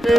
Good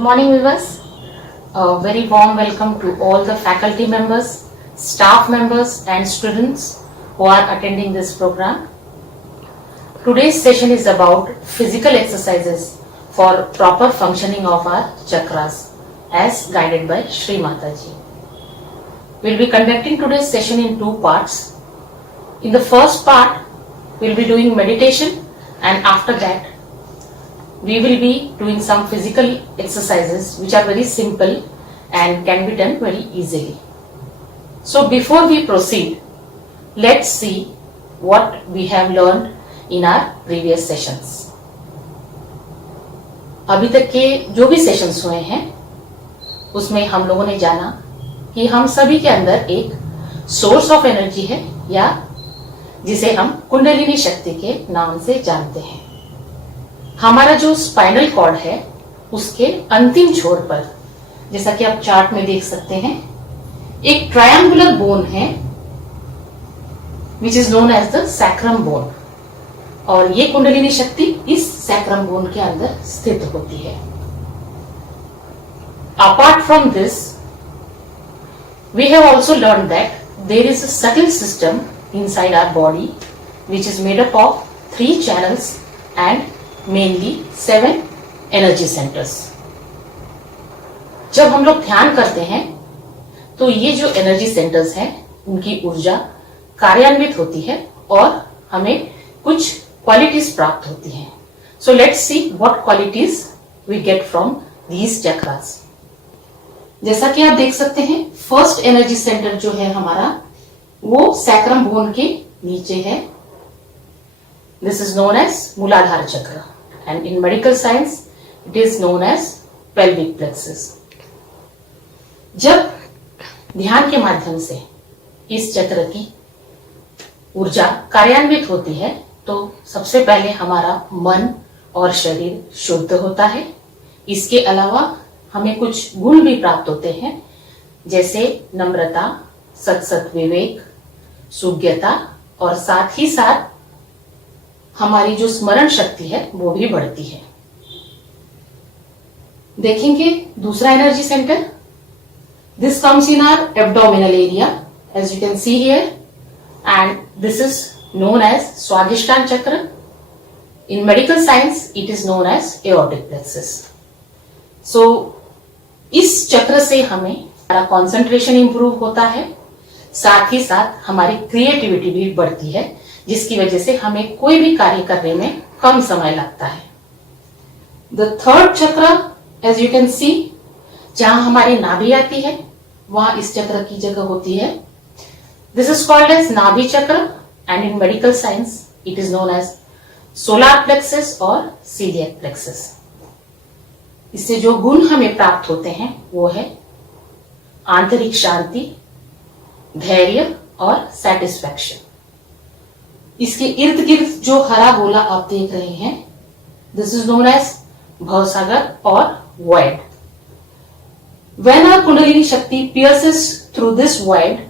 morning viewers. A very warm welcome to all the faculty members, staff members and students who are attending this program. Today's session is about physical exercises for proper functioning of our chakras as guided by Shri Mataji. We'll be conducting today's session in two parts. In the first part, we'll be doing meditation, and after that we will be doing some physical exercises which are very simple and can be done very easily. So before we proceed, let's see what we have learned in our previous sessions. अभी तक के जो भी sessions हुए हैं उसमें हम लोगों ने जाना कि हम सभी के अंदर एक सोर्स ऑफ एनर्जी है, या जिसे हम कुंडलिनी शक्ति के नाम से जानते हैं। हमारा जो स्पाइनल कॉर्ड है उसके अंतिम छोर पर, जैसा कि आप चार्ट में देख सकते हैं, एक ट्रायंगुलर बोन है which is known as the sacrum bone, और ये कुंडलिनी शक्ति इस सैक्रम बोन के अंदर स्थित होती है। Apart from this, we have also learned that there is a subtle system inside our body which is made up of 3 channels and mainly 7 energy centers. जब हम लोग ध्यान करते हैं तो ये जो एनर्जी सेंटर्स हैं उनकी ऊर्जा कार्यान्वित होती है और हमें कुछ क्वालिटीज प्राप्त होती हैं. So let's see what qualities we get from these chakras. जैसा कि आप देख सकते हैं, फर्स्ट एनर्जी सेंटर जो है हमारा वो सैक्रम बोन के नीचे है. This is known as Muladhara chakra and in medical science it is known as pelvic plexus. जब ध्यान के माध्यम से इस चक्र की ऊर्जा कार्यान्वित होती है तो सबसे पहले हमारा मन और शरीर शुद्ध होता है. इसके अलावा हमें कुछ गुण भी प्राप्त होते हैं, जैसे नम्रता, सत विवेक, सुज्ञता और साथ ही साथ हमारी जो स्मरण शक्ति है वो भी बढ़ती है. देखेंगे दूसरा energy centre. This comes in our abdominal area, as you can see here, and this is known as Swadhisthana chakra. In medical science, it is known as aortic plexus. So, इस चक्र से हमें हमारा concentration improve होता है, साथ ही साथ हमारी क्रिएटिविटी भी बढ़ती है, जिसकी वजह से हमें कोई भी कार्य करने में कम समय लगता है. The third chakra, as you can see, जहां हमारी नाभि आती है वहां इस चक्र की जगह होती है. This is called as Nabhi chakra and in medical science it is known as solar plexus और सीलिएक प्लेक्सस. इससे जो गुण हमें प्राप्त होते हैं वो है आंतरिक शांति, धैर्य और सेटिस्फैक्शन. इसके इर्द गिर्द जो हरा गोला आप देख रहे हैं, दिस इज नोन एज भवसागर और void. When our Kundalini Shakti pierces through this void,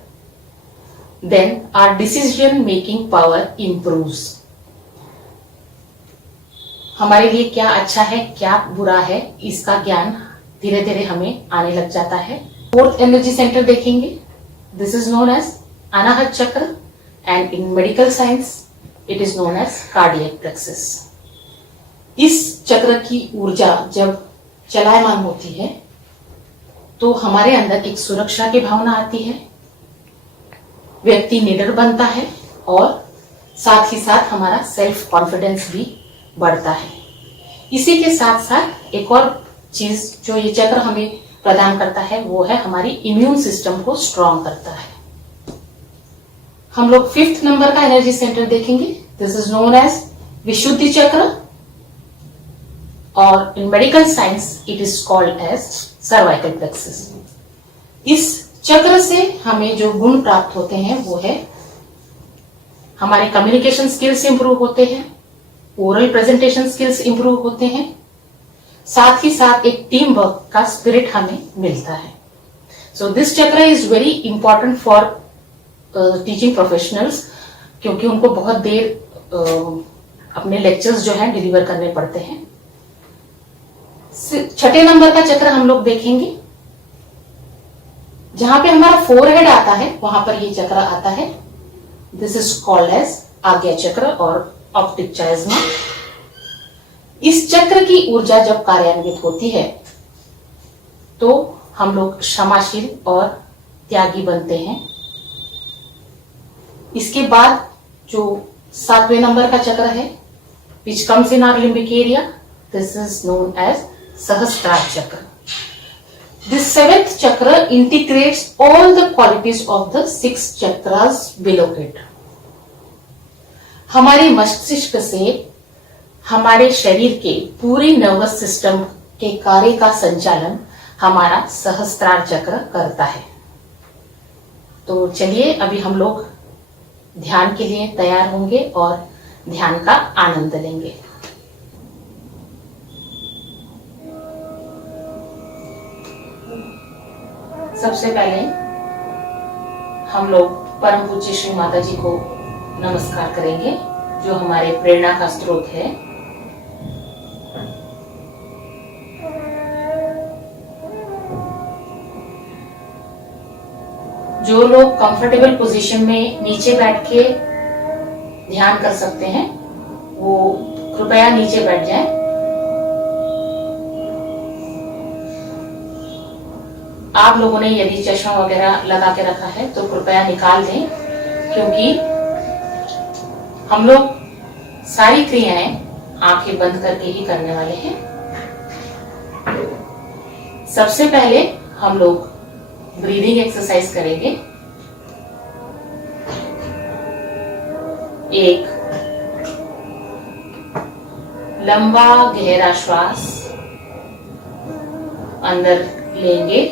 then our decision making power improves. हमारे लिए क्या अच्छा है, क्या बुरा है, इसका ज्ञान धीरे धीरे हमें आने लग जाता है. फोर्थ एनर्जी सेंटर देखेंगे. This is known as Anahata chakra and in medical science it is known as cardiac plexus. इस चक्र की ऊर्जा जब चलायमान होती है तो हमारे अंदर एक सुरक्षा की भावना आती है, व्यक्ति निडर बनता है और साथ ही साथ हमारा सेल्फ कॉन्फिडेंस भी बढ़ता है. इसी के साथ साथ एक और चीज जो ये चक्र हमें प्रदान करता है वो है हमारी इम्यून सिस्टम को स्ट्रॉन्ग करता है. हम लोग 5th नंबर का एनर्जी सेंटर देखेंगे. This is known as Vishuddhi chakra और in medical science it is called as cervical plexus. इस चक्र से हमें जो गुण प्राप्त होते हैं वो है हमारे कम्युनिकेशन स्किल्स इंप्रूव होते हैं, ओरल प्रेजेंटेशन स्किल्स इंप्रूव होते हैं, साथ ही साथ एक टीम वर्क का स्पिरिट हमें मिलता है. सो दिस चक्र is very important for teaching professionals, क्योंकि उनको बहुत देर अपने लेक्चर्स जो है डिलीवर करने पड़ते हैं. 6ठे नंबर का चक्र हम लोग देखेंगे. जहां पे हमारा फोरहेड आता है वहां पर ये चक्र आता है. दिस इज कॉल्ड एज आज्ञा चक्र और ऑप्टिक चाइज्मा. इस चक्र की ऊर्जा जब कार्यान्वित होती है तो हम लोग क्षमाशील और त्यागी बनते हैं. इसके बाद जो 7वें नंबर का चक्र है which comes in our limbic area, this is known as Sahasrara chakra. This 7th chakra integrates all the qualities of the 6 chakras below it. हमारे मस्तिष्क से हमारे शरीर के पूरे नर्वस सिस्टम के कार्य का संचालन हमारा सहस्त्रार चक्र करता है. तो चलिए अभी हम लोग ध्यान के लिए तैयार होंगे और ध्यान का आनंद लेंगे. सबसे पहले हम लोग परम पूज्य श्री माता जी को नमस्कार करेंगे जो हमारे प्रेरणा का स्रोत है. जो लोग कंफर्टेबल पोजीशन में नीचे बैठ के ध्यान कर सकते हैं वो कृपया नीचे बैठ जाएं। आप लोगों ने यदि चश्मा वगैरह लगा के रखा है तो कृपया निकाल दें, क्योंकि हम लोग सारी क्रियाएं आंखें बंद करके ही करने वाले हैं। सबसे पहले हम लोग ब्रीदिंग एक्सरसाइज करेंगे। एक लंबा गहरा श्वास अंदर लेंगे,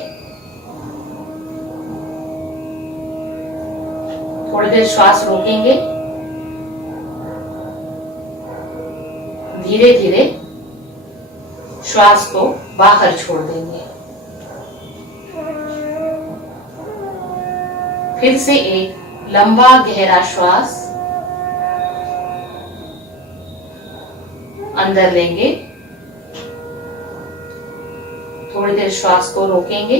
थोड़ी देर श्वास रोकेंगे, धीरे धीरे श्वास को बाहर छोड़ देंगे। फिर से एक लंबा गहरा श्वास अंदर लेंगे, थोड़ी देर श्वास को रोकेंगे,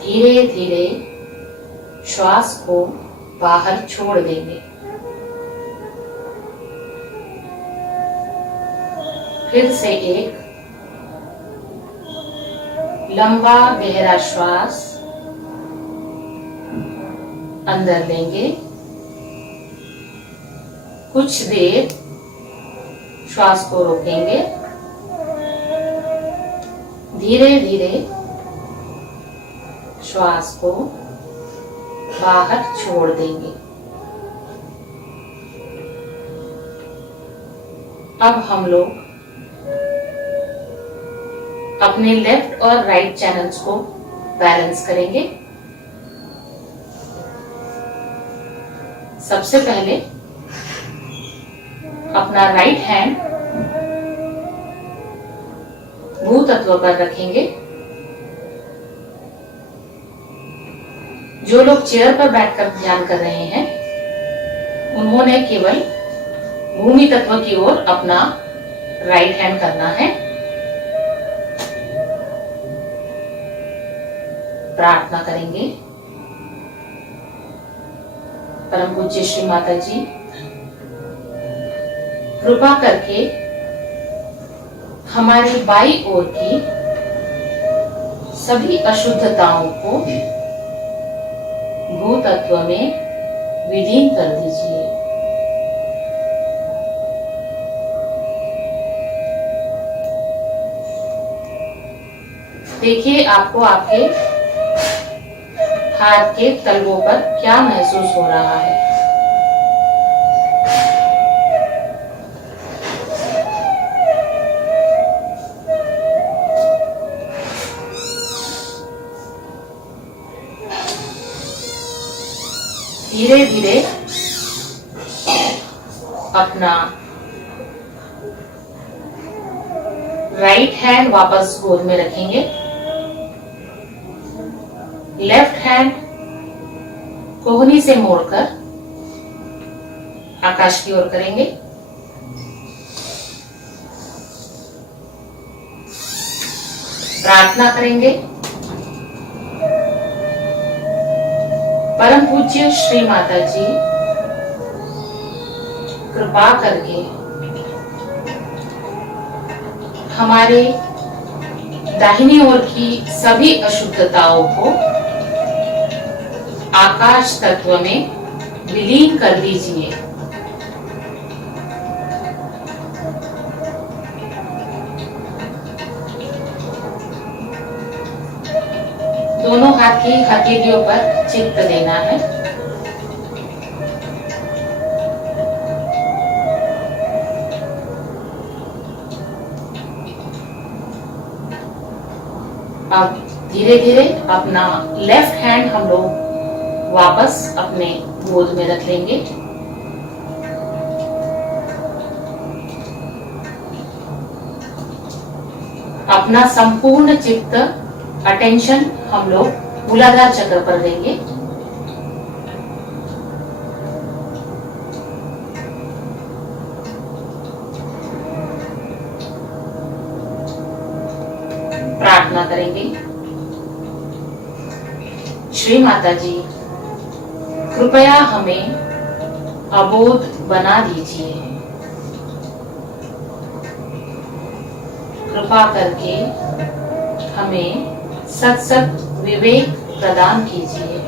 धीरे धीरे श्वास को बाहर छोड़ देंगे। फिर से एक लंबा गहरा श्वास अंदर लेंगे, कुछ देर श्वास को रोकेंगे, धीरे धीरे श्वास को बाहर छोड़ देंगे। अब हम लोग अपने लेफ्ट और राइट चैनल्स को बैलेंस करेंगे। सबसे पहले अपना राइट हैंड भूतत्व पर रखेंगे। जो लोग चेयर पर बैठकर ध्यान कर रहे हैं उन्होंने केवल भूमि तत्व की ओर अपना राइट हैंड करना है। प्रार्थना करेंगे। परम पूज्य श्री माता जी, कृपा करके हमारी बाई ओर की सभी अशुद्धताओं को भूतत्व में विलीन कर दीजिए। देखिए आपको आपके हाथ के तलवों पर क्या महसूस हो रहा है। धीरे धीरे अपना राइट हैंड वापस गोद में रखेंगे। लेफ्ट हैंड कोहनी से मोड़कर आकाश की ओर करेंगे। प्रार्थना करेंगे। परम पूज्य श्री माता जी, कृपा करके हमारे दाहिनी ओर की सभी अशुद्धताओं को आकाश तत्व में विलीन कर दीजिए। दोनों हाथ की हथेलियों पर चित्त देना है। अब धीरे धीरे अपना लेफ्ट हैंड हम लोग वापस अपने गोद में रख लेंगे। अपना संपूर्ण चित्त अटेंशन हम लोग मूलाधार चक्र पर देंगे। प्रार्थना करेंगे। श्री माता जी, कृपया हमें अबोध बना दीजिए। कृपा करके हमें सत सत विवेक प्रदान कीजिए।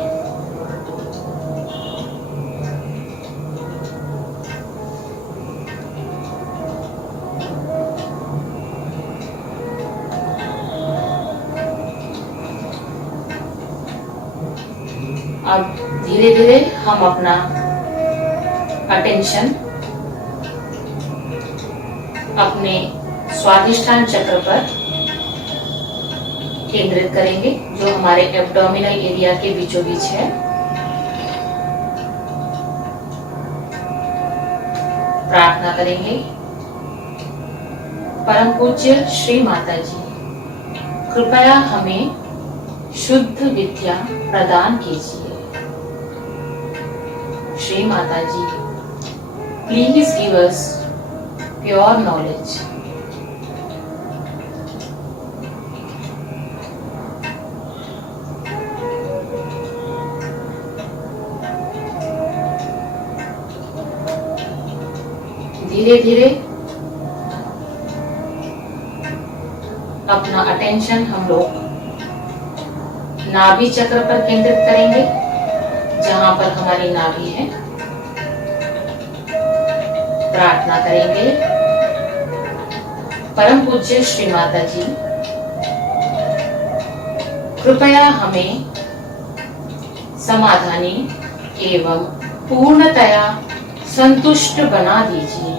अब धीरे धीरे हम अपना अटेंशन अपने स्वादिष्ठान चक्र पर केंद्रित करेंगे, जो हमारे एब्डोमिनल एरिया के बीचों बीच है। प्रार्थना करेंगे, परम पूज्य श्री माता जी, कृपया हमें शुद्ध विद्या प्रदान कीजिए। Shri Mata ji, please give us pure knowledge. धीरे धीरे अपना अटेंशन हम लोग नाभि चक्र पर केंद्रित करेंगे, जहां पर हमारी नाभि है। प्रार्थना करेंगे, परम पूज्य श्री माता जी, कृपया हमें समाधानी एवं पूर्णतया संतुष्ट बना दीजिए।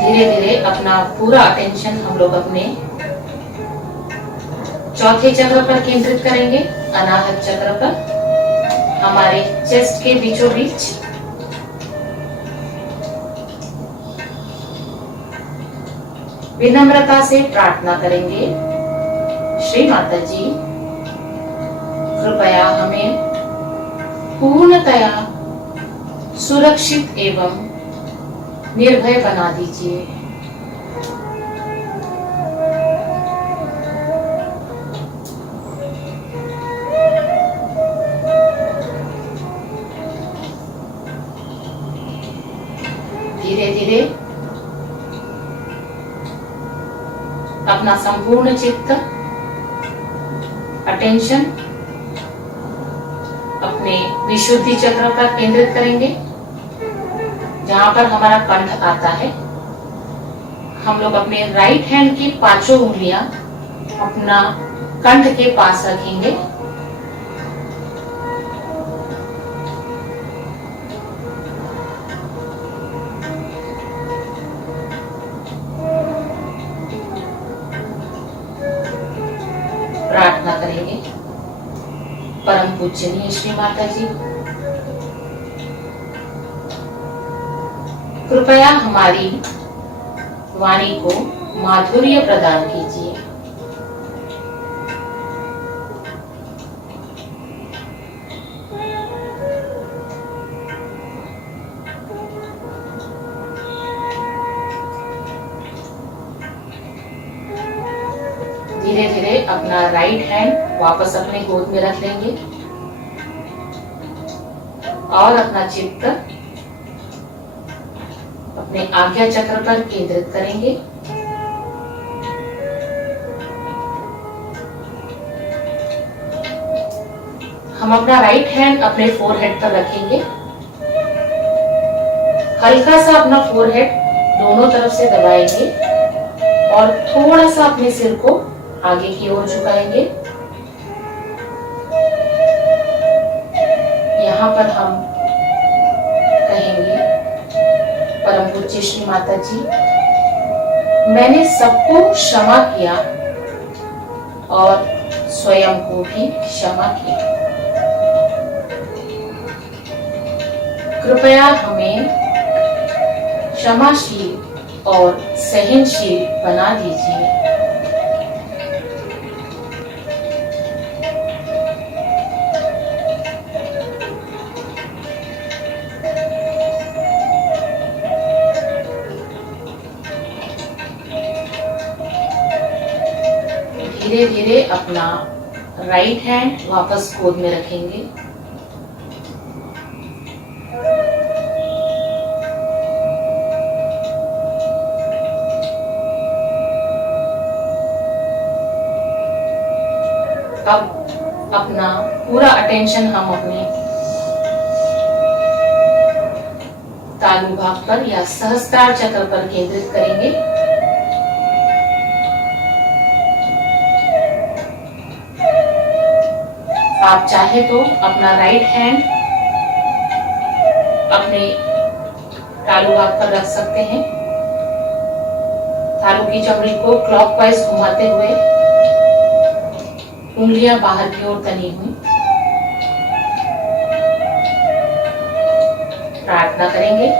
धीरे धीरे अपना पूरा अटेंशन हम लोग अपने चौथे चक्र पर केंद्रित करेंगे, अनाहत चक्र पर, हमारे चेस्ट के बीचों बीच। विनम्रता से प्रार्थना करेंगे, श्री माता जी, कृपया हमें पूर्णतया सुरक्षित एवं निर्भय बना दीजिए। धीरे धीरे अपना संपूर्ण चित्त अटेंशन अपने विशुद्धि चक्र पर केंद्रित करेंगे, जहां पर हमारा कंठ आता है। हम लोग अपने राइट हैंड की पांचों उंगलियां अपना कंठ के पास रखेंगे। प्रार्थना करेंगे, परम पूजनीय श्री माता जी, कृपया हमारी वाणी को माधुर्य प्रदान कीजिए। धीरे धीरे अपना राइट हैंड वापस अपने गोद में रख लेंगे और अपना चित्त अपने आज्ञा चक्र पर केंद्रित करेंगे। हम अपना राइट हैंड अपने फोरहेड पर रखेंगे। हल्का सा अपना फोरहेड दोनों तरफ से दबाएंगे और थोड़ा सा अपने सिर को आगे की ओर झुकाएंगे। यहाँ पर हम कहेंगे, परम पूज्य श्री माता जी, मैंने सबको क्षमा किया और स्वयं को भी क्षमा किया। कृपया हमें क्षमाशील और सहनशील बना दीजिए। धीरे धीरे अपना राइट हैंड वापस गोद में रखेंगे। अब अपना पूरा अटेंशन हम अपने तालु भाग पर या सहस्त्रार चक्र पर केंद्रित करेंगे। आप चाहे तो अपना राइट हैंड अपने तालु भाग पर रख सकते हैं। तालु की चमड़ी को क्लॉकवाइज घुमाते हुए उंगलियां बाहर की ओर तनी हुई। प्रार्थना करेंगे।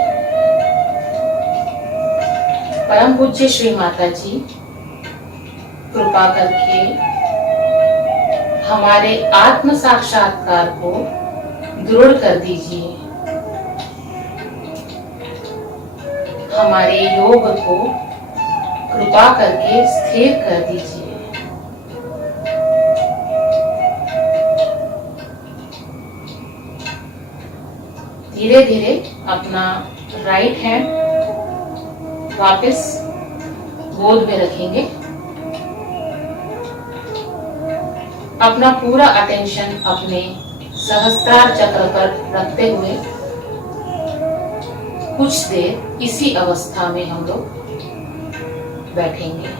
परम पूज्य श्री माता जी, कृपा करके हमारे आत्म साक्षात्कार को दृढ़ कर दीजिए। हमारे योग को कृपा करके स्थिर कर दीजिए। धीरे धीरे अपना राइट हैंड वापस गोद में रखेंगे। अपना पूरा अटेंशन अपने सहस्त्रार चक्र पर रखते हुए कुछ देर इसी अवस्था में हम लोग बैठेंगे।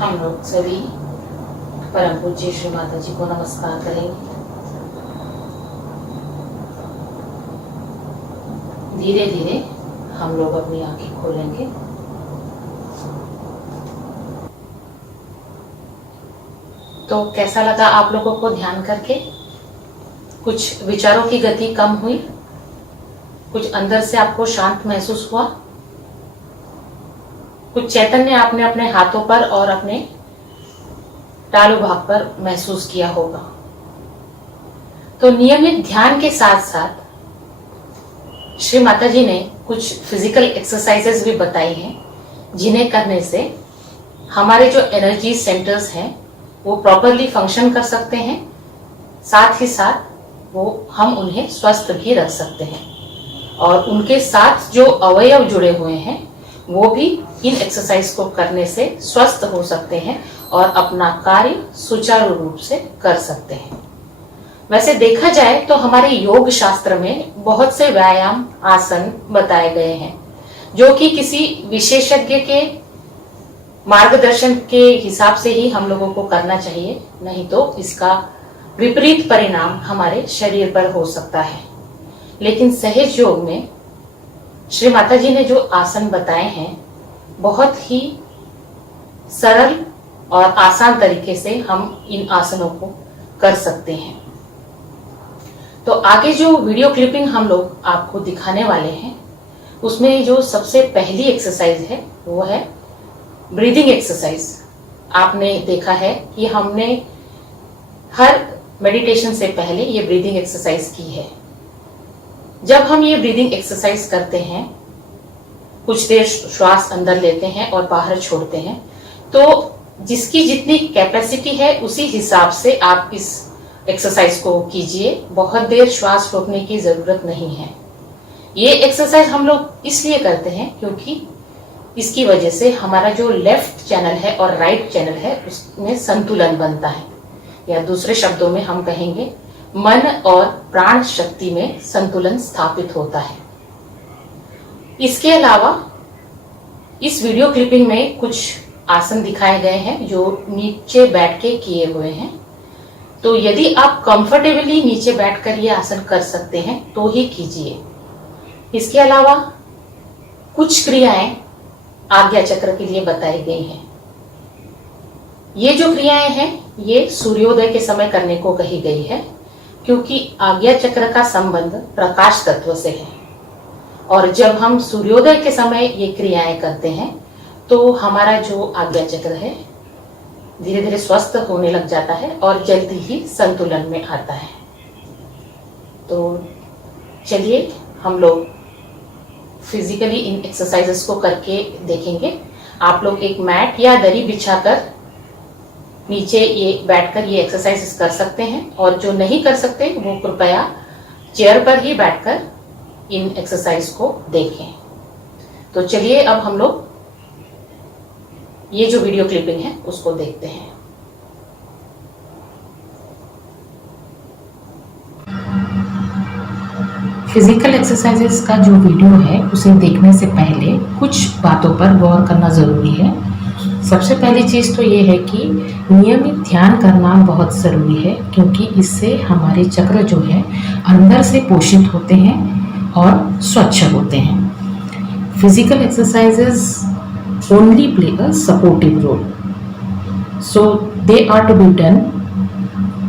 हम लोग सभी परम पूज्य श्री माता जी को नमस्कार करेंगे। धीरे धीरे हम लोग अपनी आंखें खोलेंगे। तो कैसा लगा आप लोगों को ध्यान करके? कुछ विचारों की गति कम हुई? कुछ अंदर से आपको शांत महसूस हुआ? कुछ चैतन्य आपने अपने हाथों पर और अपने तालु भाग पर महसूस किया होगा। तो नियमित ध्यान के साथ साथ श्री माता जी ने कुछ फिजिकल एक्सरसाइजेस भी बताई हैं, जिन्हें करने से हमारे जो एनर्जी सेंटर्स हैं वो प्रॉपरली फंक्शन कर सकते हैं। साथ ही साथ वो हम उन्हें स्वस्थ भी रख सकते हैं और उनके साथ जो अवयव जुड़े हुए हैं वो भी इन एक्सरसाइज को करने से स्वस्थ हो सकते हैं और अपना कार्य सुचारू रूप से कर सकते हैं। वैसे देखा जाए तो हमारे योग शास्त्र में बहुत से व्यायाम आसन बताए गए हैं जो कि किसी विशेषज्ञ के मार्गदर्शन के हिसाब से ही हम लोगों को करना चाहिए, नहीं तो इसका विपरीत परिणाम हमारे शरीर पर हो सकता है। लेकिन सहज योग में श्री माता जी ने जो आसन बताए हैं बहुत ही सरल और आसान तरीके से हम इन आसनों को कर सकते हैं। तो आगे जो वीडियो क्लिपिंग हम लोग आपको दिखाने वाले हैं उसमें जो सबसे पहली एक्सरसाइज है वो है ब्रीदिंग एक्सरसाइज आपने देखा है कि हमने हर मेडिटेशन से पहले ये ब्रीदिंग एक्सरसाइज की है। जब हम ये ब्रीदिंग एक्सरसाइज करते हैं, कुछ देर श्वास अंदर लेते हैं और बाहर छोड़ते हैं, तो जिसकी जितनी कैपेसिटी है उसी हिसाब से आप इस एक्सरसाइज को कीजिए। बहुत देर श्वास रोकने की जरूरत नहीं है। ये एक्सरसाइज हम लोग इसलिए करते हैं क्योंकि इसकी वजह से हमारा जो लेफ्ट चैनल है और राइट चैनल है उसमें संतुलन बनता है, या दूसरे शब्दों में हम कहेंगे मन और प्राण शक्ति में संतुलन स्थापित होता है। इसके अलावा इस वीडियो क्लिपिंग में कुछ आसन दिखाए गए हैं जो नीचे बैठ के किए हुए हैं। तो यदि आप कंफर्टेबली नीचे बैठकर ये आसन कर सकते हैं तो ही कीजिए। इसके अलावा कुछ क्रियाएं आज्ञा चक्र के लिए बताई गई हैं। ये जो क्रियाएं हैं ये सूर्योदय के समय करने को कही गई है, क्योंकि आज्ञा चक्र का संबंध प्रकाश तत्व से है। और जब हम सूर्योदय के समय ये क्रियाएं करते हैं तो हमारा जो आज्ञा चक्र है धीरे धीरे स्वस्थ होने लग जाता है और जल्दी ही संतुलन में आता है। तो चलिए हम लोग फिजिकली इन एक्सरसाइजेस को करके देखेंगे। आप लोग एक मैट या दरी बिछाकर नीचे ये बैठकर ये एक्सरसाइजेस कर सकते हैं, और जो नहीं कर सकते वो कृपया चेयर पर ही बैठकर इन एक्सरसाइज को देखें। तो चलिए अब हम लोग ये जो वीडियो क्लिपिंग है उसको देखते हैं। फिजिकल एक्सरसाइजेस का जो वीडियो है उसे देखने से पहले कुछ बातों पर गौर करना ज़रूरी है। सबसे पहली चीज़ तो ये है कि नियमित ध्यान करना बहुत ज़रूरी है, क्योंकि इससे हमारे चक्र जो है अंदर से पोषित होते हैं और स्वच्छ होते हैं। Physical exercises only play a supportive role, so they are to be done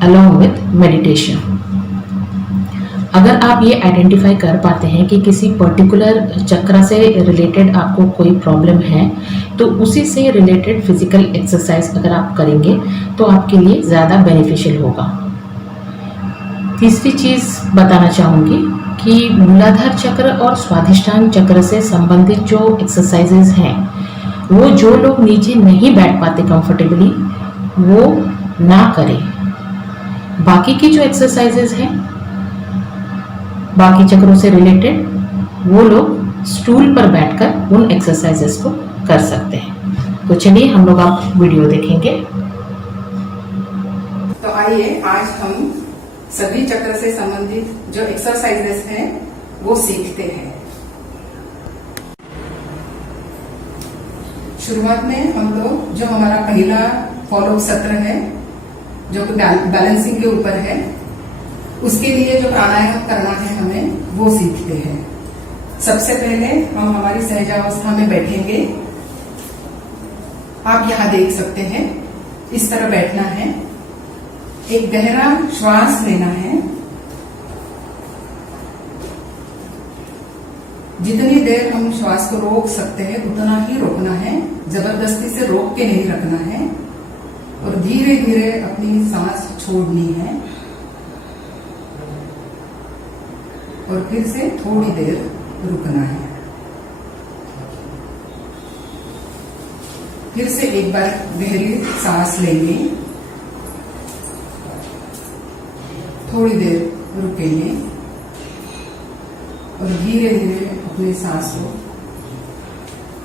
along with meditation. अगर आप ये आइडेंटिफाई कर पाते हैं कि किसी पर्टिकुलर चक्र से रिलेटेड आपको कोई प्रॉब्लम है, तो उसी से रिलेटेड फिजिकल एक्सरसाइज अगर आप करेंगे तो आपके लिए ज़्यादा बेनिफिशियल होगा। तीसरी चीज़ बताना चाहूँगी कि मूलाधार चक्र और स्वाधिष्ठान चक्र से संबंधित जो एक्सरसाइजेज हैं वो जो लोग नीचे नहीं बैठ पाते कंफर्टेबली वो ना करें। बाकी की जो एक्सरसाइजेज हैं बाकी चक्रों से रिलेटेड वो लोग स्टूल पर बैठकर उन एक्सरसाइजेस को कर सकते हैं। तो चलिए हम लोग आप वीडियो देखेंगे। तो आइए आज हम सभी चक्र से संबंधित जो एक्सरसाइजेस हैं वो सीखते हैं। शुरुआत में हम लोग जो हमारा पहला फॉलो सत्र है जो कि बैलेंसिंग के ऊपर है, उसके लिए जो प्राणायाम करना है हमें वो सीखते हैं। सबसे पहले हम हमारी सहजावस्था में बैठेंगे। आप यहाँ देख सकते हैं, इस तरह बैठना है। एक गहरा श्वास लेना है। जितनी देर हम श्वास को रोक सकते हैं उतना ही रोकना है, जबरदस्ती से रोक के नहीं रखना है, और धीरे धीरे अपनी सांस छोड़नी है और फिर से थोड़ी देर रुकना है। फिर से एक बार गहरी सांस लेंगे, थोड़ी देर रुकेंगे और धीरे धीरे अपनी सांस को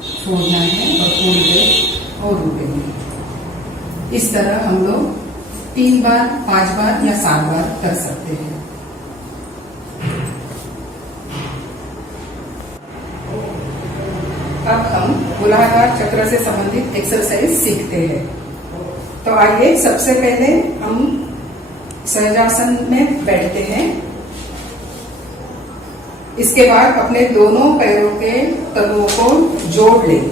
छोड़ना है और थोड़ी देर और रुकेंगे। इस तरह हम लोग 3 बार, 5 बार या 7 बार कर सकते हैं। अब हम मूलाधार चक्र से संबंधित एक्सरसाइज सीखते हैं। तो आइए सबसे पहले हम सहजासन में बैठते हैं। इसके बाद अपने दोनों पैरों के तलुओं को जोड़ लें।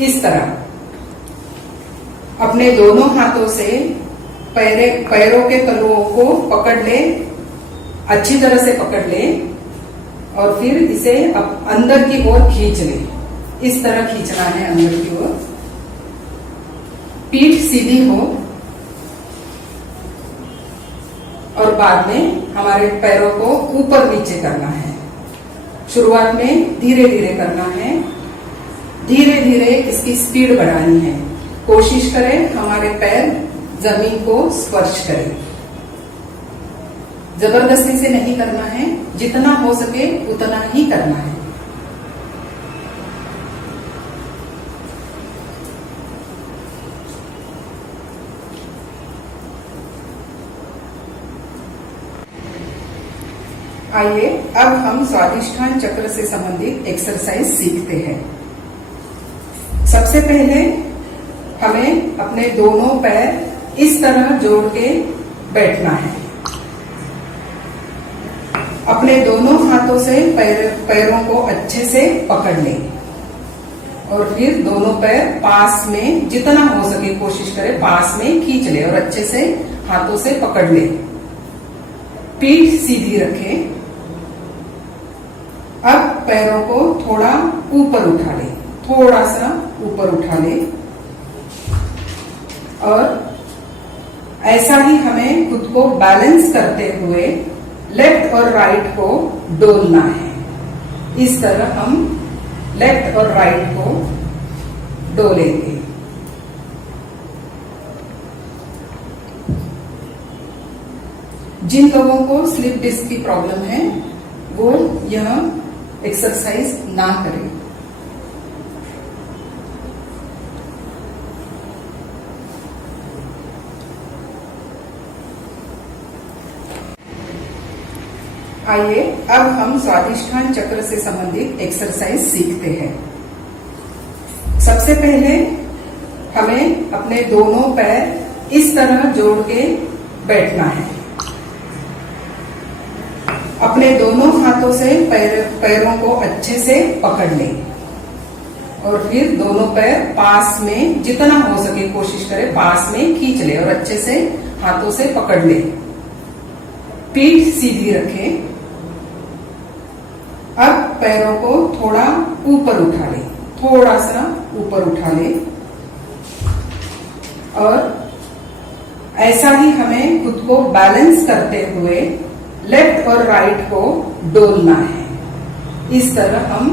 इस तरह अपने दोनों हाथों से पैरों के तलुओं को पकड़ लें, अच्छी तरह से पकड़ लें और फिर इसे अंदर की ओर खींच लें। इस तरह खींचना है अंदर की ओर। पीठ सीधी हो और बाद में हमारे पैरों को ऊपर नीचे करना है। शुरुआत में धीरे धीरे करना है, धीरे धीरे इसकी स्पीड बढ़ानी है। कोशिश करें हमारे पैर जमीन को स्पर्श करें। जबरदस्ती से नहीं करना है, जितना हो सके उतना ही करना है। आइए अब हम स्वादिष्ठान चक्र से संबंधित एक्सरसाइज सीखते हैं। सबसे पहले हमें अपने दोनों पैर इस तरह जोड़ के बैठना है। अपने दोनों हाथों से पैरों को अच्छे से पकड़ लें और फिर दोनों पैर पास में, जितना हो सके कोशिश करें पास में खींच ले और अच्छे से हाथों से पकड़ ले। पीठ सीधी रखें। अब पैरों को थोड़ा ऊपर उठा ले, थोड़ा सा ऊपर उठा ले और ऐसा ही हमें खुद को बैलेंस करते हुए लेफ्ट और राइट को डोलना है। इस तरह हम लेफ्ट और राइट को डोलेंगे। जिन लोगों को स्लिप डिस्क की प्रॉब्लम है वो यह एक्सरसाइज ना करें। आइए अब हम स्वादिष्ठान चक्र से संबंधित एक्सरसाइज सीखते हैं। सबसे पहले हमें अपने दोनों पैर इस तरह जोड़ के बैठना है। अपने दोनों हाथों से पैरों को अच्छे से पकड़ लें और फिर दोनों पैर पास में, जितना हो सके कोशिश करें पास में खींच ले और अच्छे से हाथों से पकड़ ले। पीठ सीधी रखें। अब पैरों को थोड़ा ऊपर उठा ले, थोड़ा सा ऊपर उठा ले और ऐसा ही हमें खुद को बैलेंस करते हुए लेफ्ट और राइट को डोलना है। इस तरह हम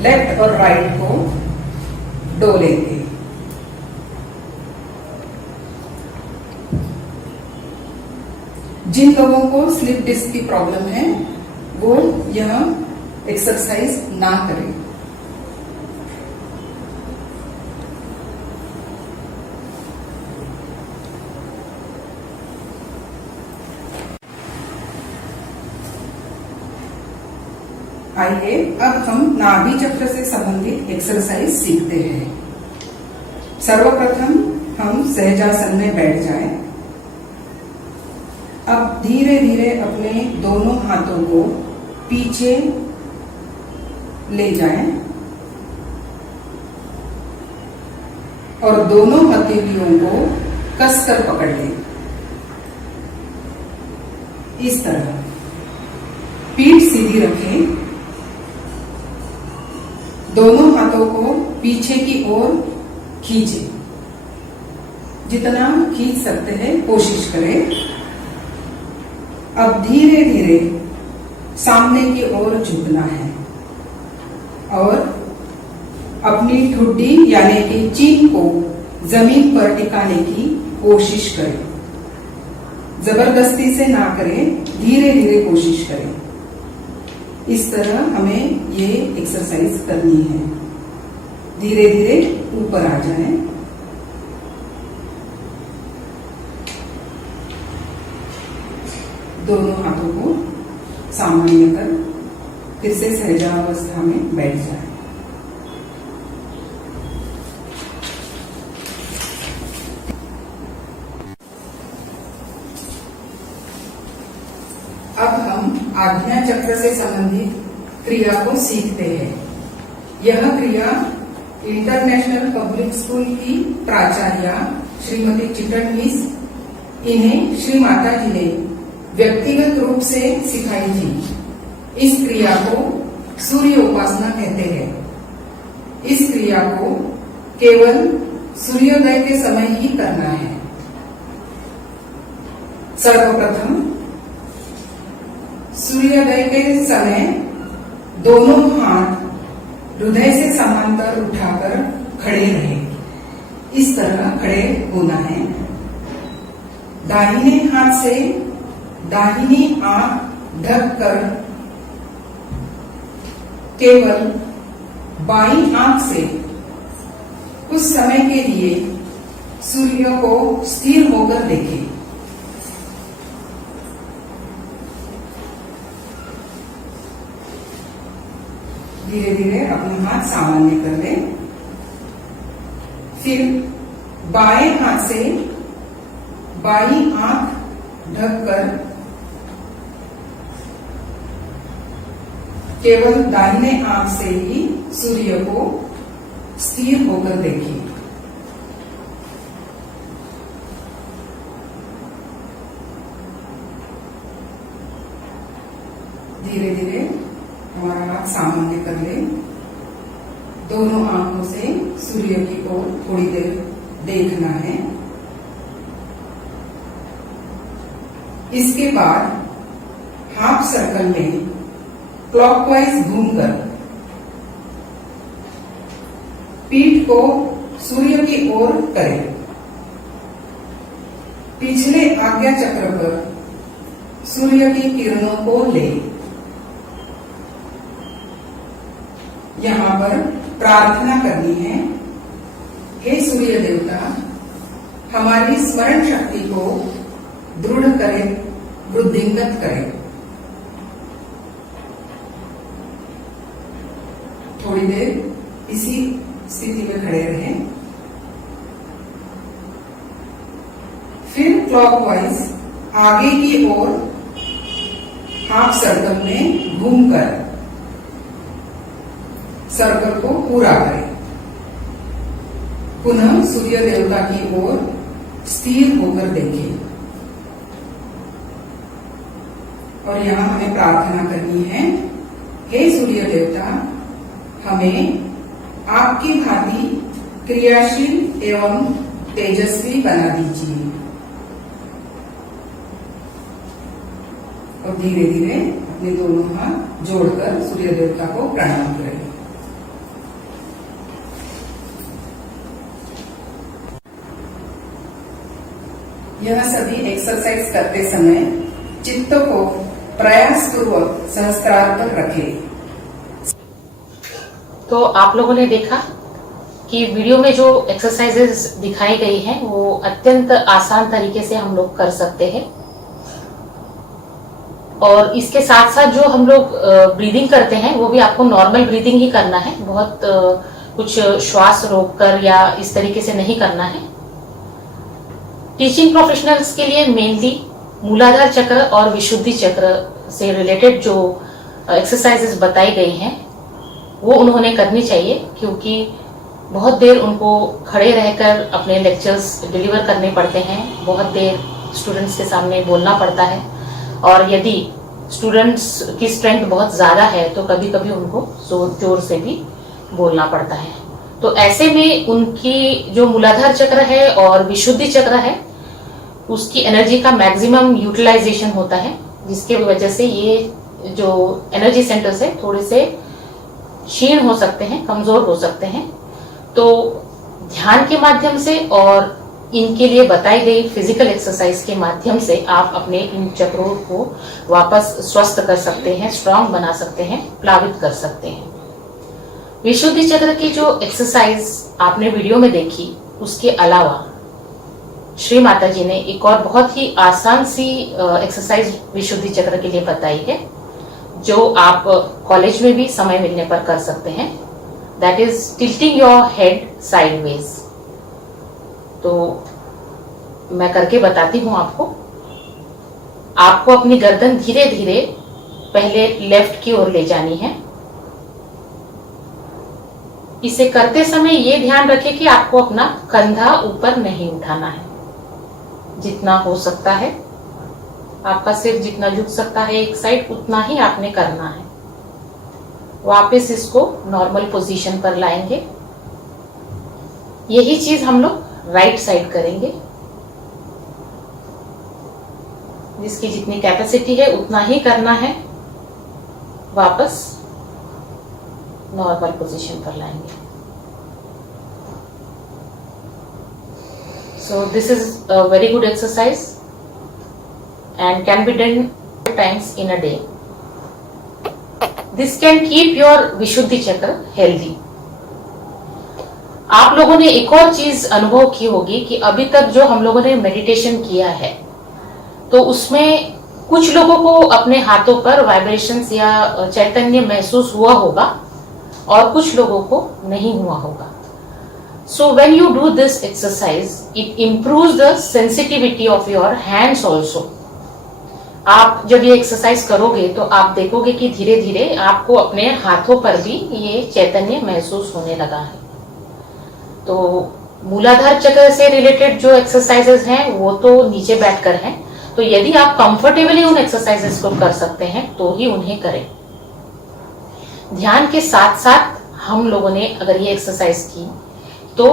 लेफ्ट और राइट को डोलेंगे। जिन लोगों को स्लिप डिस्क की प्रॉब्लम है वो यह एक्सरसाइज ना करें। आइए अब हम नाभि चक्र से संबंधित एक्सरसाइज सीखते हैं। सर्वप्रथम हम सहजासन में बैठ जाएं। अब धीरे धीरे अपने दोनों हाथों को पीछे ले जाएं और दोनों हथेलियों को कसकर पकड़ लें। इस तरह पीठ सीधी रखें। दोनों हाथों को पीछे की ओर खींचे, जितना खींच सकते हैं कोशिश करें। अब धीरे धीरे सामने की ओर झुकना है और अपनी ठुड्डी यानी कि चिन को जमीन पर टिकाने की कोशिश करें। जबरदस्ती से ना करें, धीरे धीरे कोशिश करें। इस तरह हमें ये एक्सरसाइज करनी है। धीरे धीरे ऊपर आ जाएं। दोनों हाथों को सामान्य कर फिर से सहजावस्था में बैठ जाएं। अब हम आज्ञा चक्र से संबंधित क्रिया को सीखते हैं। यह क्रिया इंटरनेशनल पब्लिक स्कूल की प्राचार्य श्रीमती चिटनिस, इन्हें श्री माता जी ने व्यक्तिगत रूप से सिखाई थी। इस क्रिया को सूर्य उपासना कहते हैं। इस क्रिया को केवल सूर्योदय के समय ही करना है। सर्वप्रथम सूर्योदय के समय दोनों हाथ हृदय से समांतर उठाकर खड़े रहें। इस तरह खड़े होना है। दाहिने हाथ से दाहिनी आंख ढककर केवल बाईं आंख से कुछ समय के लिए सूर्य को स्थिर होकर देखें। धीरे धीरे अपना हाथ सामान्य कर लें। फिर बाएं हाथ से बाईं आंख ढककर केवल दाहिने आंख से ही सूर्य को स्थिर होकर देखिए। धीरे धीरे हमारा हाथ सामान्य कर ले। दोनों आंखों से सूर्य की ओर थोड़ी देर देखना है। इसके बाद हाफ सर्कल में क्लॉकवाइज घूमकर पीठ को सूर्य की ओर करें। पिछले आज्ञा चक्र पर सूर्य की किरणों को ले। यहाँ पर प्रार्थना करनी है, हे सूर्य देवता, हमारी स्मरण शक्ति को दृढ़ करे, वृद्धिंगत करे। थोड़ी देर इसी स्थिति में खड़े रहें। फिर क्लॉकवाइज आगे की ओर हाफ सर्कल में घूमकर सर्कल को पूरा करें। पुनः सूर्य देवता की ओर स्थिर होकर देखें। और यहाँ हमें प्रार्थना करनी है, हे सूर्य देवता, हमें आपकी भांति क्रियाशील एवं तेजस्वी बना दीजिए। और धीरे धीरे अपने दोनों हाथ जोड़कर सूर्य देवता को प्रणाम करें। यह सभी एक्सरसाइज करते समय चित्त को प्रयासपूर्वक सहस्त्रार पर रखें। तो आप लोगों ने देखा कि वीडियो में जो एक्सरसाइजेस दिखाई गई हैं वो अत्यंत आसान तरीके से हम लोग कर सकते हैं। और इसके साथ साथ जो हम लोग ब्रीदिंग करते हैं वो भी आपको नॉर्मल ब्रीदिंग ही करना है। बहुत कुछ श्वास रोककर या इस तरीके से नहीं करना है। टीचिंग प्रोफेशनल्स के लिए मेनली मूलाधार चक्र और विशुद्धि चक्र से रिलेटेड जो एक्सरसाइजेस बताई गई हैं वो उन्होंने करनी चाहिए, क्योंकि बहुत देर उनको खड़े रहकर अपने लेक्चर्स डिलीवर करने पड़ते हैं। बहुत देर स्टूडेंट्स के सामने बोलना पड़ता है और यदि स्टूडेंट्स की स्ट्रेंथ बहुत ज़्यादा है तो कभी कभी उनको जोर से भी बोलना पड़ता है। तो ऐसे में उनकी जो मूलाधार चक्र है और विशुद्धि चक्र है उसकी एनर्जी का मैक्सिमम यूटिलाइजेशन होता है, जिसके वजह से ये जो एनर्जी सेंटर्स है थोड़े से क्षीण हो सकते हैं, कमजोर हो सकते हैं। तो ध्यान के माध्यम से और इनके लिए बताई गई फिजिकल एक्सरसाइज के माध्यम से आप अपने इन चक्रों को वापस स्वस्थ कर सकते हैं, स्ट्रांग बना सकते हैं, प्लावित कर सकते हैं। विशुद्धि चक्र की जो एक्सरसाइज आपने वीडियो में देखी उसके अलावा श्री माता जी ने एक और बहुत ही आसान सी एक्सरसाइज विशुद्धि चक्र के लिए बताई है, जो आप कॉलेज में भी समय मिलने पर कर सकते हैं। That is tilting your head sideways. तो मैं करके बताती हूं आपको। आपको अपनी गर्दन धीरे धीरे पहले लेफ्ट की ओर ले जानी है। इसे करते समय ये ध्यान रखें कि आपको अपना कंधा ऊपर नहीं उठाना है। जितना हो सकता है, आपका सिर जितना झुक सकता है एक साइड, उतना ही आपने करना है। वापस इसको नॉर्मल पोजीशन पर लाएंगे। यही चीज हम लोग राइट साइड करेंगे। जिसकी जितनी कैपेसिटी है उतना ही करना है। वापस नॉर्मल पोजीशन पर लाएंगे। So this is a very good exercise and can be done times in a day. This can keep your विशुद्धि चक्र healthy. आप लोगों ने एक और चीज अनुभव की होगी कि अभी तक जो हम लोगों ने मेडिटेशन किया है तो उसमें कुछ लोगों को अपने हाथों पर वाइब्रेशंस या चैतन्य महसूस हुआ होगा और कुछ लोगों को नहीं हुआ होगा। So when you do this exercise, it improves the sensitivity of your hands also. आप जब ये एक्सरसाइज करोगे तो आप देखोगे कि धीरे धीरे आपको अपने हाथों पर भी ये चैतन्य महसूस होने लगा है। तो मूलाधार चक्र से रिलेटेड जो एक्सरसाइजेस हैं वो तो नीचे बैठकर हैं, तो यदि आप कंफर्टेबली उन एक्सरसाइजेस को कर सकते हैं तो ही उन्हें करें। ध्यान के साथ साथ हम लोगों ने अगर ये एक्सरसाइज की तो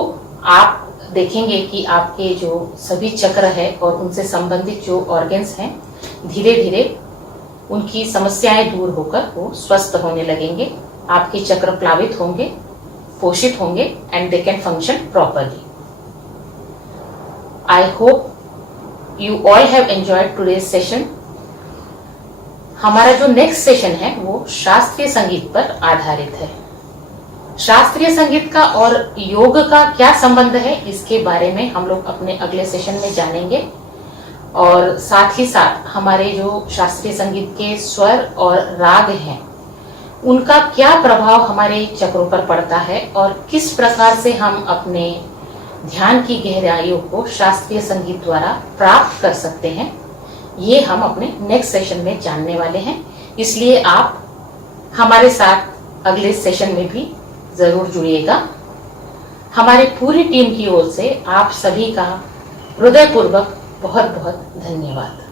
आप देखेंगे कि आपके जो सभी चक्र है और उनसे संबंधित जो ऑर्गन्स हैं धीरे धीरे उनकी समस्याएं दूर होकर वो स्वस्थ होने लगेंगे। आपके चक्र प्लावित होंगे, पोषित होंगे and they can function properly. I hope you all have enjoyed today's session. हमारा जो नेक्स्ट सेशन है वो शास्त्रीय संगीत पर आधारित है। शास्त्रीय संगीत का और योग का क्या संबंध है इसके बारे में हम लोग अपने अगले सेशन में जानेंगे और साथ ही साथ हमारे जो शास्त्रीय संगीत के स्वर और राग हैं उनका क्या प्रभाव हमारे चक्रों पर पड़ता है और किस प्रकार से हम अपने ध्यान की गहराइयों को शास्त्रीय संगीत द्वारा प्राप्त कर सकते हैं, ये हम अपने नेक्स्ट सेशन में जानने वाले हैं। इसलिए आप हमारे साथ अगले सेशन में भी जरूर जुड़िएगा। हमारी पूरी टीम की ओर से आप सभी का हृदयपूर्वक बहुत बहुत धन्यवाद।